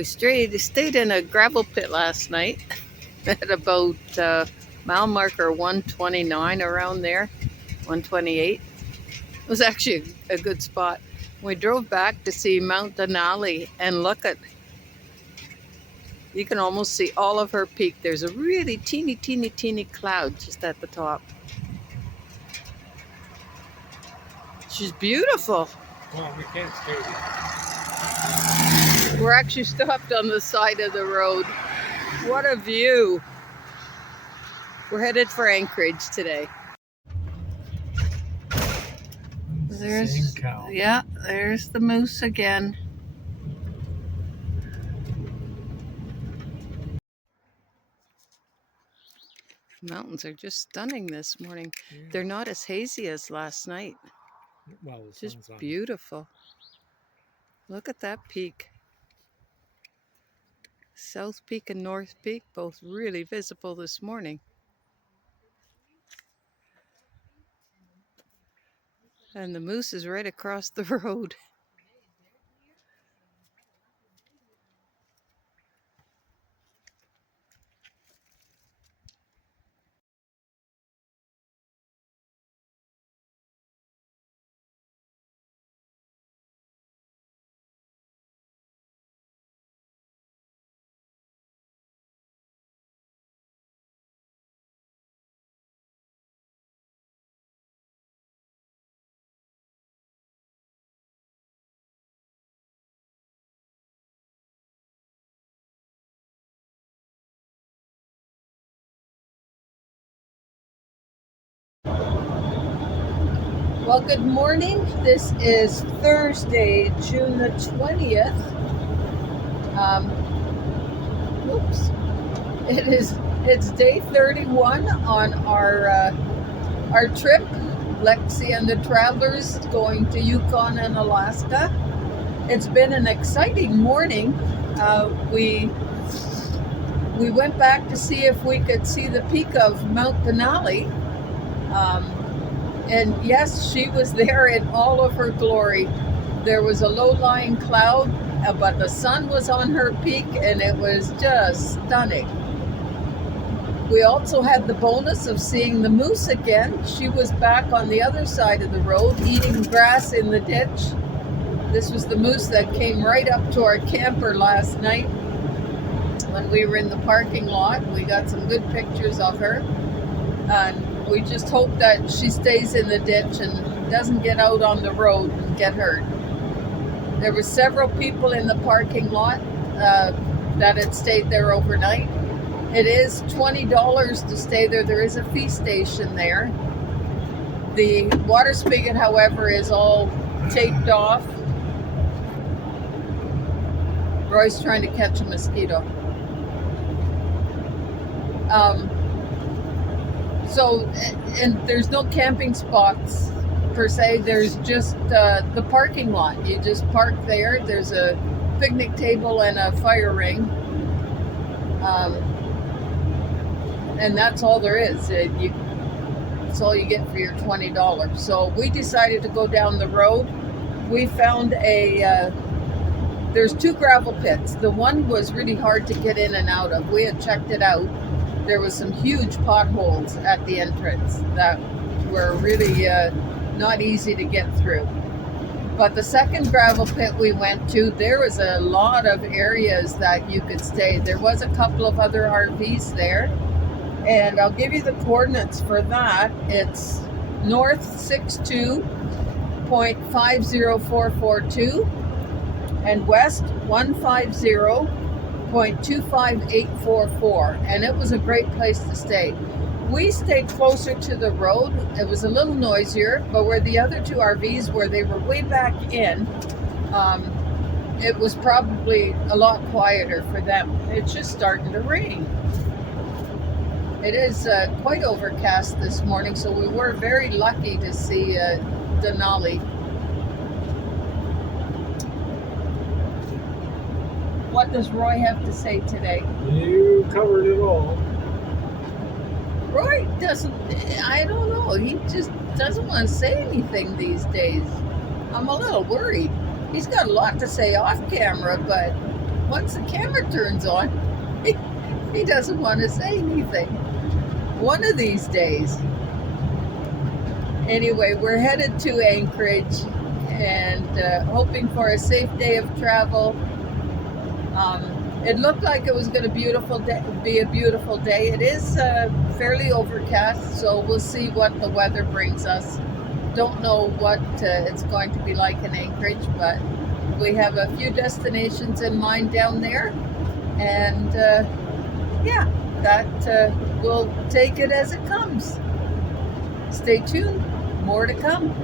We stayed in a gravel pit last night at about mile marker 129, around there, 128. It was actually a good spot. We drove back to see Mount Denali, and look at, you can almost see all of her peak. There's a really teeny cloud just at the top. She's beautiful. Well, we can't stay there. We're actually stopped on the side of the road. What a view. We're headed for Anchorage today. There's, yeah, there's the moose again. The mountains are just stunning this morning. Yeah. They're not as hazy as last night. Well, Just beautiful. Look at that peak. South Peak and North Peak, both really visible this morning. And the moose is right across the road. Well, good morning. This is Thursday, June the 20th. Oops. It's day 31 on our trip. Lexi and the travelers going to Yukon and Alaska. It's been an exciting morning. We went back to see if we could see the peak of Mount Denali. And yes, she was there in all of her glory. There was a low-lying cloud, but the sun was on her peak, and it was just stunning. We also had the bonus of seeing the moose again. She was back on the other side of the road, eating grass in the ditch. This was the moose that came right up to our camper last night when we were in the parking lot. We got some good pictures of her. And we just hope that she stays in the ditch and doesn't get out on the road and get hurt. There were several people in the parking lot that had stayed there overnight. It is $20 to stay there. There is a fee station there. The water spigot, however, is all taped off. Roy's trying to catch a mosquito. And there's no camping spots per se. There's just the parking lot. You just park there. There's a picnic table and a fire ring. And that's all there is. That's all you get for your $20. So we decided to go down the road. We found there's two gravel pits. The one was really hard to get in and out of. We had checked it out. There was some huge potholes at the entrance that were really not easy to get through. But the second gravel pit we went to, there was a lot of areas that you could stay. There was a couple of other RVs there. And I'll give you the coordinates for that. It's north 62.50442 and west 150.25844, and it was a great place to stay. We stayed closer to the road. It was a little noisier, but where the other two RVs were, they were way back in. It was probably a lot quieter for them. It's just starting to rain. It is quite overcast this morning, so we were very lucky to see Denali. What does Roy have to say today? You covered it all. Roy doesn't, I don't know, he just doesn't want to say anything these days. I'm a little worried. He's got a lot to say off camera, but once the camera turns on, he doesn't want to say anything. One of these days. Anyway, we're headed to Anchorage and hoping for a safe day of travel. It looked like it was going to be a beautiful day. It is fairly overcast, so we'll see what the weather brings us. Don't know what it's going to be like in Anchorage, but we have a few destinations in mind down there, and yeah, that we'll take it as it comes. Stay tuned, more to come.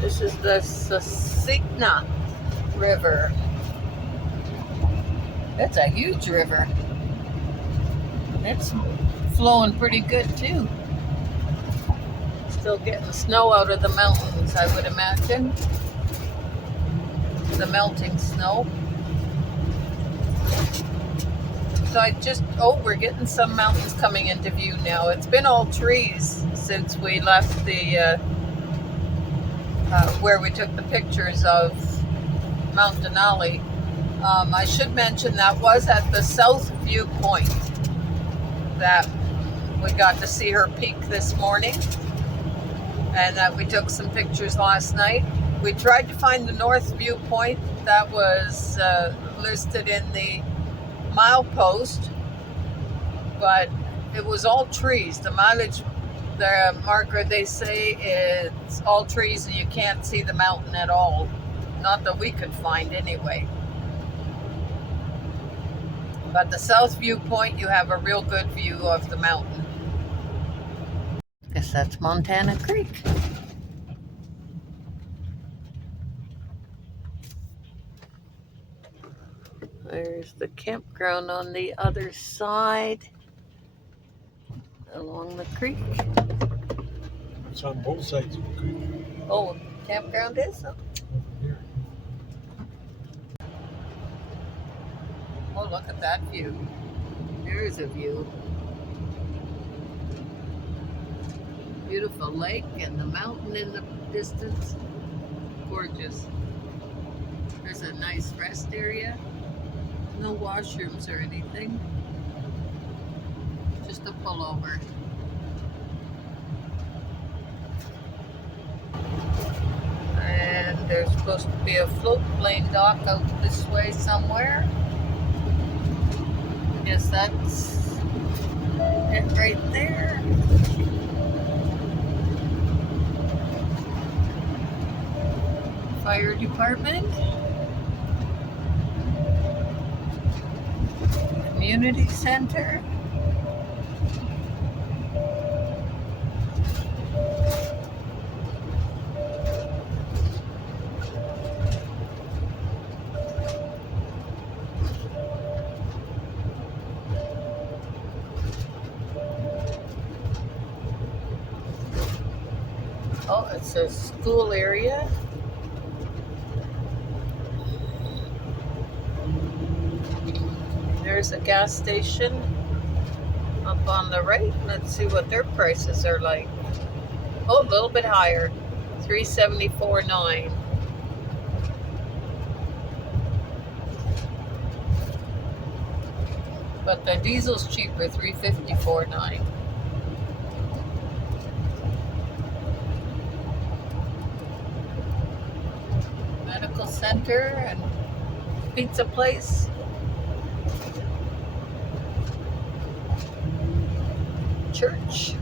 This is the Susitna River. That's a huge river. It's flowing pretty good too. Still getting snow out of the mountains, I would imagine. The melting snow. So we're getting some mountains coming into view now. It's been all trees since we left the where we took the pictures of Mount Denali. I should mention that was at the South Viewpoint that we got to see her peak this morning, and that we took some pictures last night. We tried to find the North Viewpoint that was listed in the milepost, but it was all trees. The mileage, the marker, they say it's all trees and you can't see the mountain at all. Not that we could find anyway. But the South Viewpoint, you have a real good view of the mountain. Guess that's Montana Creek. There's the campground on the other side along the creek. It's on both sides of the creek. Oh, campground is? Here. Oh, look at that view. There's a view. Beautiful lake and the mountain in the distance. Gorgeous. There's a nice rest area. No washrooms or anything. Just a pullover. And there's supposed to be a float plane dock out this way somewhere. Guess that's it right there. Fire department. Community center. Oh, it's a school area. There's a gas station up on the right. Let's see what their prices are like. Oh, a little bit higher. $3.74.9. But the diesel's cheaper, $3.54.9. Medical center and pizza place. Church.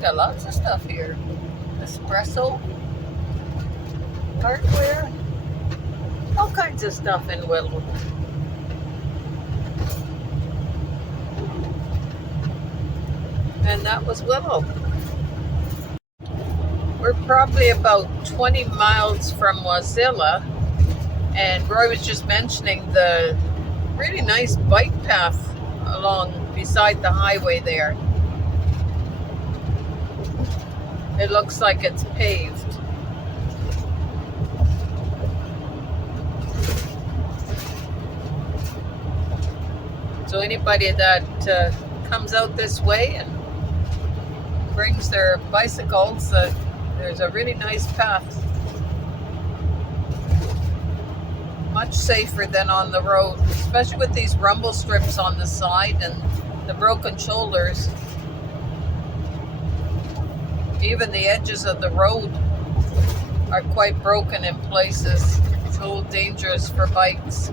Got lots of stuff here. Espresso. Hardware. All kinds of stuff in Willow. And that was Willow. We're probably about 20 miles from Wasilla, and Roy was just mentioning the really nice bike path along beside the highway there. It looks like it's paved. So anybody that comes out this way and brings their bicycles, there's a really nice path much safer than on the road, especially with these rumble strips on the side and the broken shoulders. Even the edges of the road are quite broken in places. It's a little dangerous for bikes.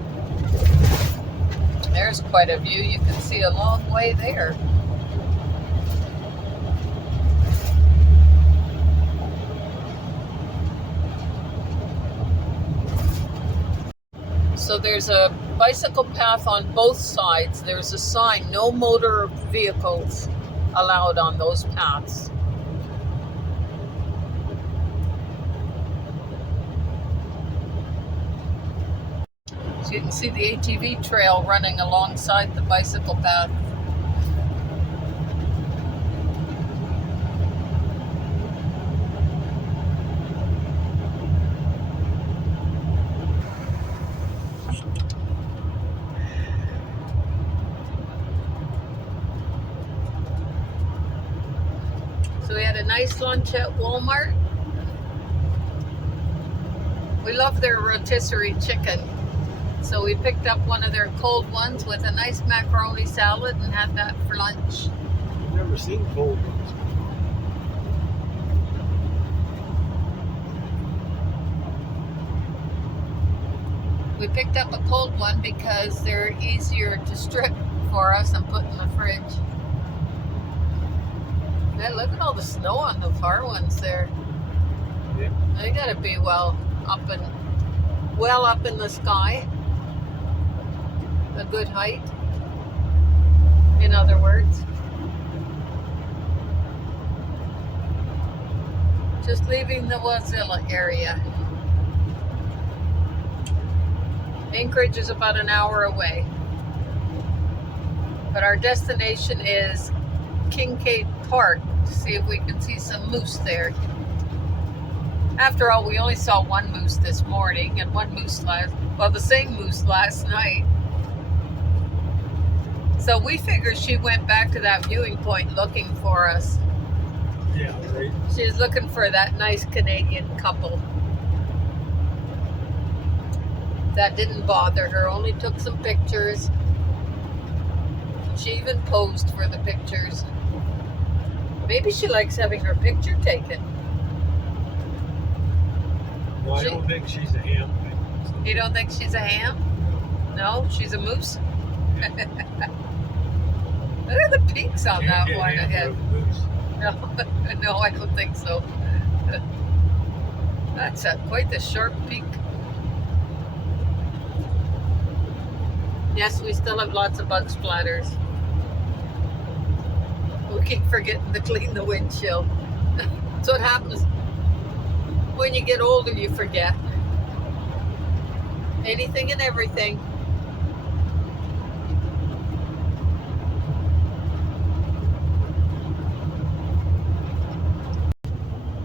There's quite a view. You can see a long way there. So there's a bicycle path on both sides. There's a sign, no motor vehicles allowed on those paths. So you can see the ATV trail running alongside the bicycle path. So we had a nice lunch at Walmart. We love their rotisserie chicken. So we picked up one of their cold ones with a nice macaroni salad and had that for lunch. I've never seen cold ones. We picked up a cold one because they're easier to strip for us and put in the fridge. Yeah, look at all the snow on the far ones there. Yeah. They gotta be well up in the sky. A good height, in other words. Just leaving the Wasilla area. Anchorage is about an hour away. But our destination is Kincaid Park to see if we can see some moose there. After all, we only saw one moose this morning and one moose the same moose last night. So we figured she went back to that viewing point looking for us. Yeah, right. She's looking for that nice Canadian couple. That didn't bother her, only took some pictures. She even posed for the pictures. Maybe she likes having her picture taken. Well, I don't think she's a ham. You don't think she's a ham? No, she's a moose? Look at the peaks on that one ahead. No, I don't think so. That's quite the sharp peak. Yes, we still have lots of bug splatters. We keep forgetting to clean the windshield. That's what happens. When you get older, you forget. Anything and everything.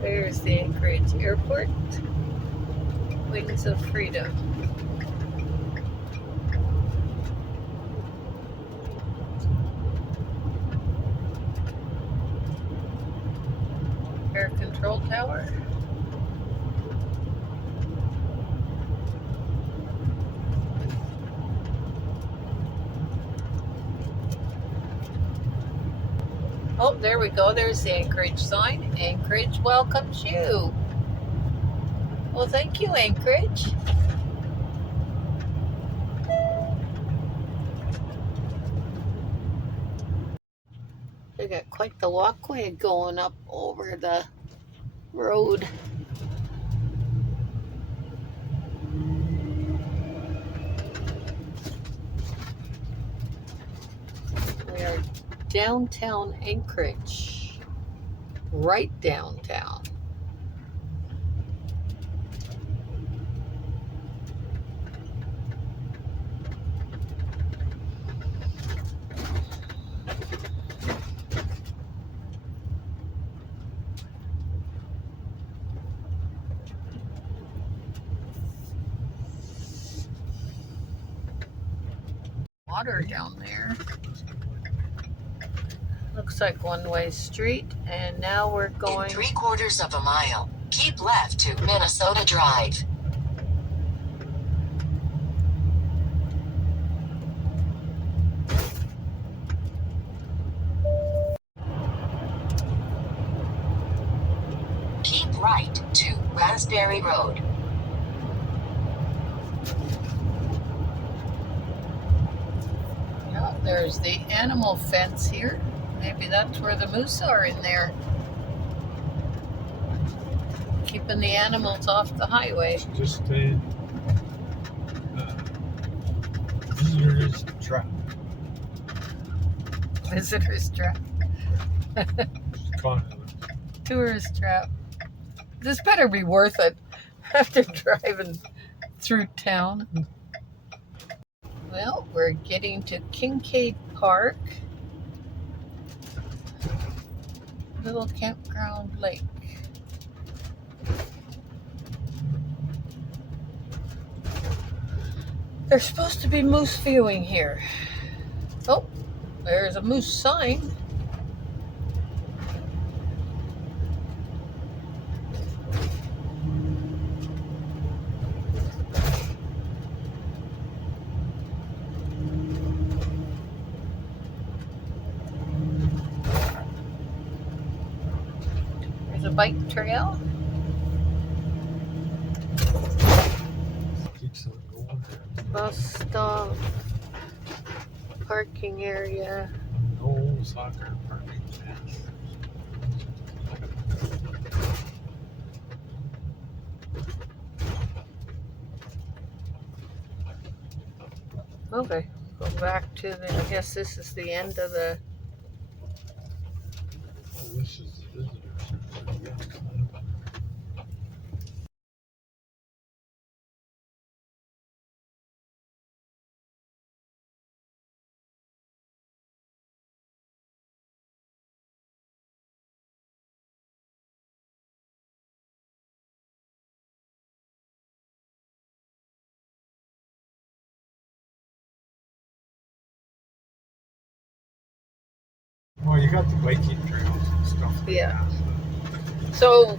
There's the Anchorage Airport. Wings of Freedom. Air control tower. Oh, there we go. There's the Anchorage sign. Anchorage welcomes you. Well, thank you, Anchorage. They got quite the walkway going up over the road. We are downtown Anchorage, right downtown. Water down there. Looks like one-way street, and now we're going... In 3/4 of a mile, keep left to Minnesota Drive. right to Raspberry Road. Yeah, there's the animal fence here. Maybe that's where the moose are in there. Keeping the animals off the highway. It's just a visitor's trap. Visitor's trap. Kind of. Tourist trap. This better be worth it after driving through town. Well, we're getting to Kincaid Park. Little campground lake. There's supposed to be moose viewing here. Oh, there's a moose sign. There's a bike trail. Keeps on going. Bus stop. Parking area. No soccer parking fence. Okay, go back to the, I guess this is the end of the, Oh, this is the visitor center. Yeah. Well, you got the biking trails and stuff like Yeah. that. so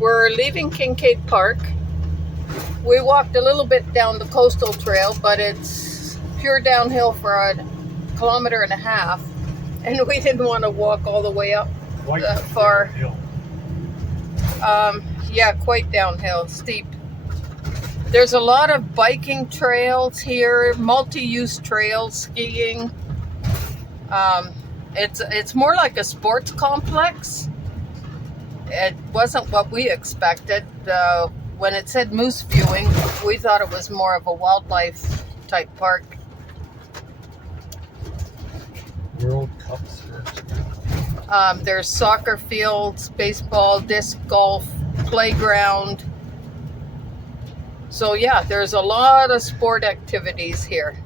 we're leaving Kincaid Park. We walked a little bit down the coastal trail, but it's pure downhill for a kilometer and a half. And we didn't want to walk all the way up. Quite far. downhill. Yeah, quite downhill, steep. There's a lot of biking trails here, multi-use trails, skiing. It's more like a sports complex. It wasn't what we expected. When it said moose viewing, we thought it was more of a wildlife type park. World Cups. There's soccer fields, baseball, disc golf, playground. So yeah, there's a lot of sport activities here.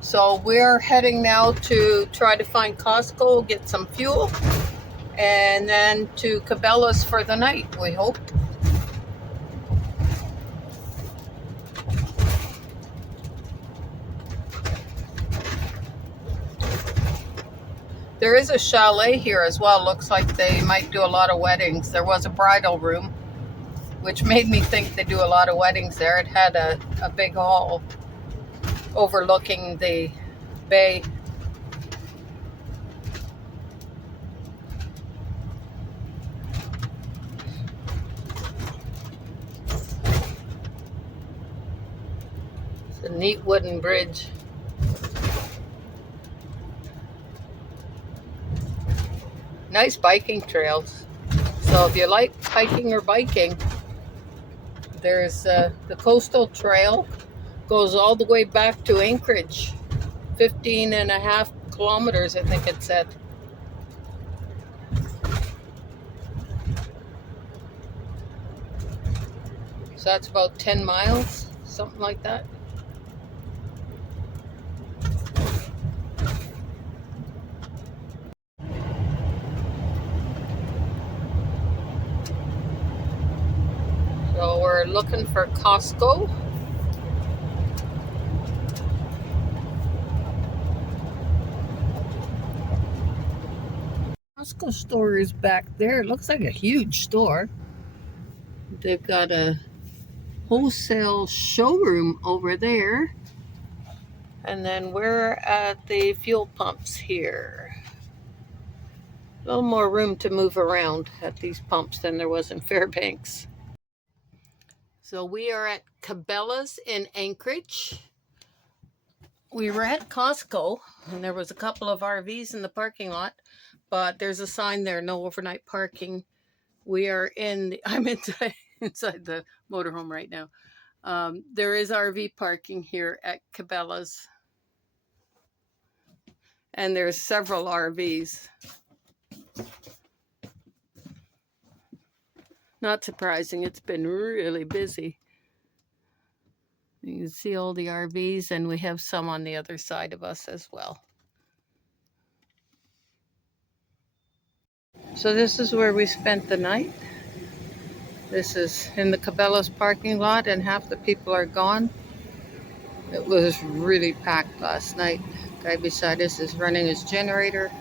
So we're heading now to try to find Costco, get some fuel, and then to Cabela's for the night, we hope. There is a chalet here as well. Looks like they might do a lot of weddings. There was a bridal room, which made me think they do a lot of weddings there. It had a big hall overlooking the bay. It's a neat wooden bridge. Nice biking trails. So if you like hiking or biking, there's the coastal trail. Goes all the way back to Anchorage. 15.5 kilometers, I think it said. So that's about 10 miles, something like that. So we're looking for Costco. Costco store is back there. It looks like a huge store. They've got a wholesale showroom over there. And then we're at the fuel pumps here. A little more room to move around at these pumps than there was in Fairbanks. So we are at Cabela's in Anchorage. We were at Costco, and there was a couple of RVs in the parking lot, but there's a sign there, no overnight parking. We are I'm inside the motorhome right now. There is RV parking here at Cabela's, and there's several RVs. Not surprising, it's been really busy. You can see all the RVs, and we have some on the other side of us as well. So this is where we spent the night. This is in the Cabela's parking lot, and half the people are gone. It was really packed last night. The guy beside us is running his generator.